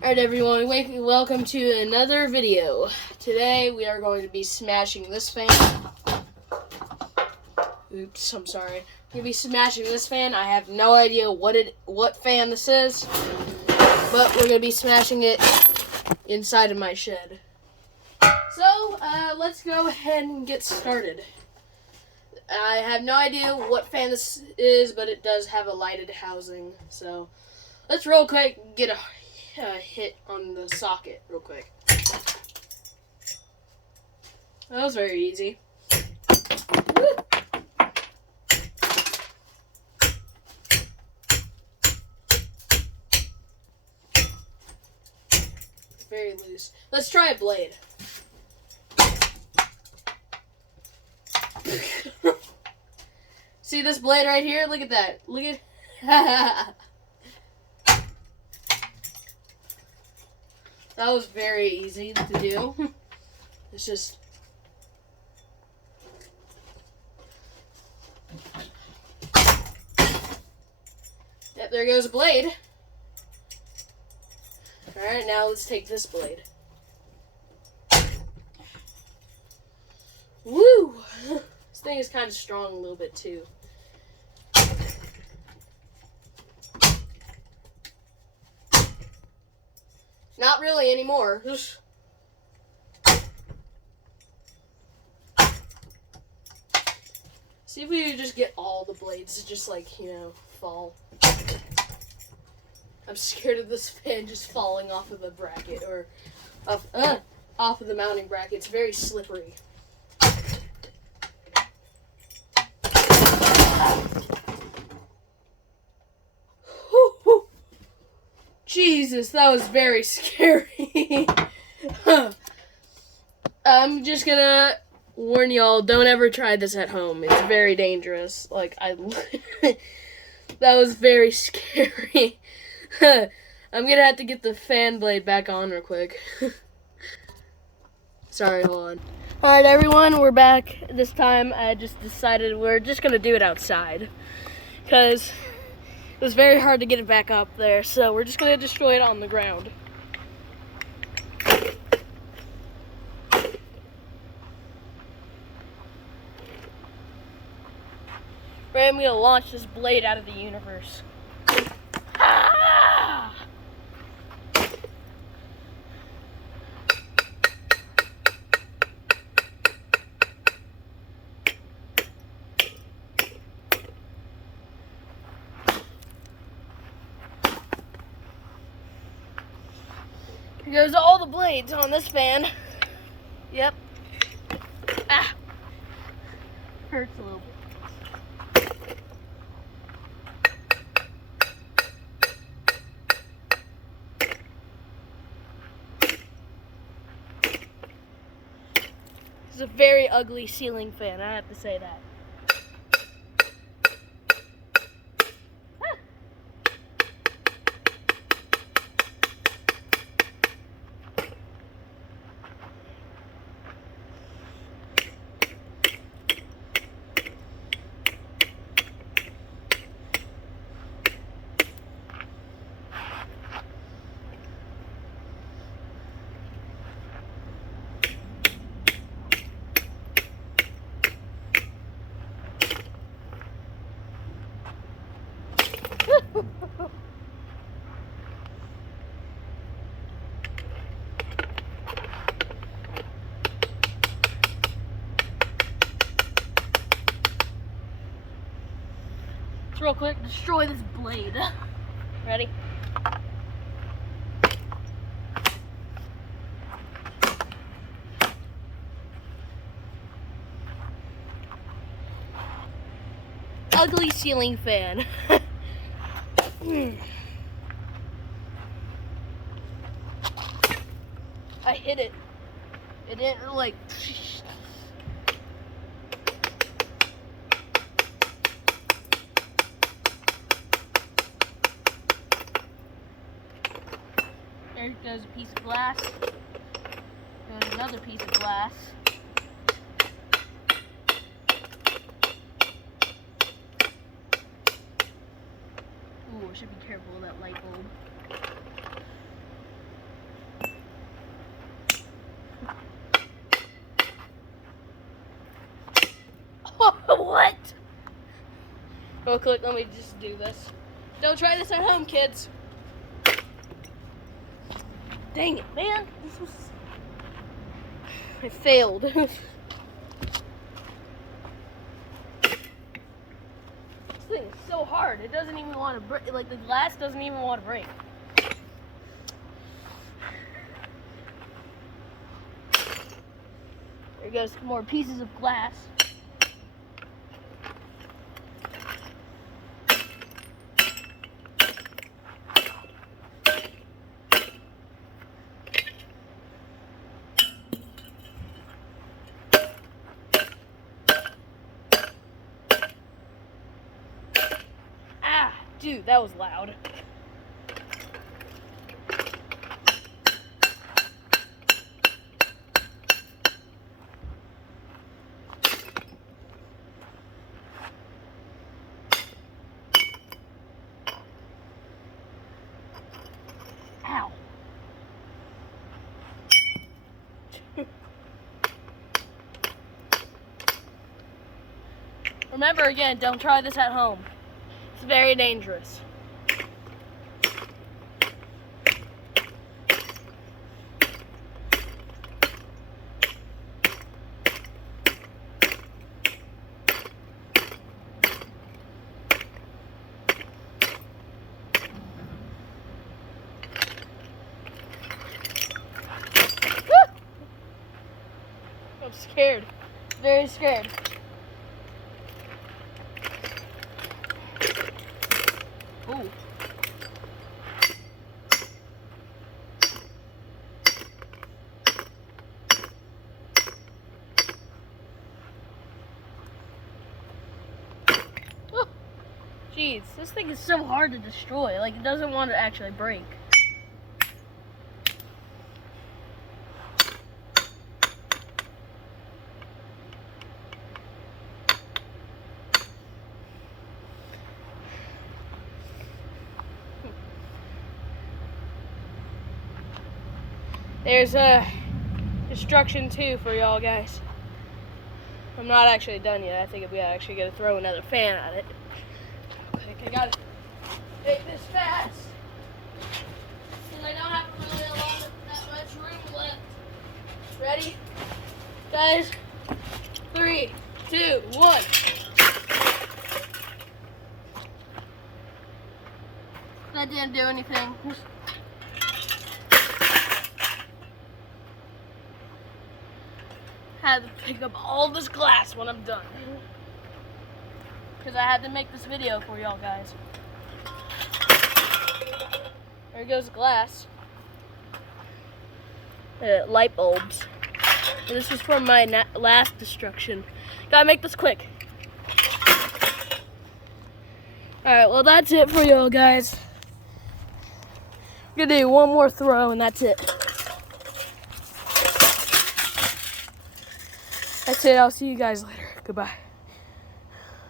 Alright everyone, welcome to another video. Today we are going to be smashing this fan. Oops, I'm sorry. We're going to be smashing this fan. I have no idea what fan this is, but we're going to be smashing it inside of my shed. So, let's go ahead and get started. I have no idea what fan this is, but it does have a lighted housing. So, let's real quick get a hit on the socket real quick. That was very easy. Woo. Very loose. Let's try a blade. See this blade right here? Look at that. Look at That was very easy to do. It's just... Yep, there goes a blade. Alright, now let's take this blade. Woo! This thing is kind of strong a little bit too. Not really anymore. See if we just get all the blades to just fall. I'm scared of this fan just falling off of the bracket or off of the mounting bracket. It's very slippery. Jesus, that was very scary. I'm just gonna warn y'all, don't ever try this at home. It's very dangerous. That was very scary. I'm gonna have to get the fan blade back on real quick. Sorry, hold on. Alright everyone, we're back. This time I just decided we're just gonna do it outside. Because it was very hard to get it back up there, so we're just going to destroy it on the ground. Right, I'm going to launch this blade out of the universe. Ah! Here goes all the blades on this fan. Yep. Ah. Hurts a little bit. It's a very ugly ceiling fan, I have to say that. Let's real quick destroy this blade. Ready? Ugly ceiling fan. I hit it. It didn't like... There goes a piece of glass. Goes another piece of glass. Ooh, I should be careful of that light bulb. What? Real quick, let me just do this. Don't try this at home, kids. Dang it, man. I failed. This thing is so hard. It doesn't even want to break. Like, the glass doesn't even want to break. There goes more pieces of glass. Dude, that was loud. Ow. Remember, again, don't try this at home. It's very dangerous. I'm scared. Very scared. Ooh. Oh. Jeez, this thing is so hard to destroy. Like, it doesn't want to actually break. There's a destruction too for y'all guys. I'm not actually done yet. I think we actually gotta throw another fan at it. Okay, I gotta make this fast. Because I don't have really that much room left. Ready? Guys, 3, 2, 1. That didn't do anything. Had to pick up all this glass when I'm done. Because I had to make this video for y'all guys. There goes the glass. Light bulbs. And this is from my last destruction. Gotta make this quick. Alright, well that's it for y'all guys. I'm gonna do one more throw and that's it. That's it. I'll see you guys later. Goodbye.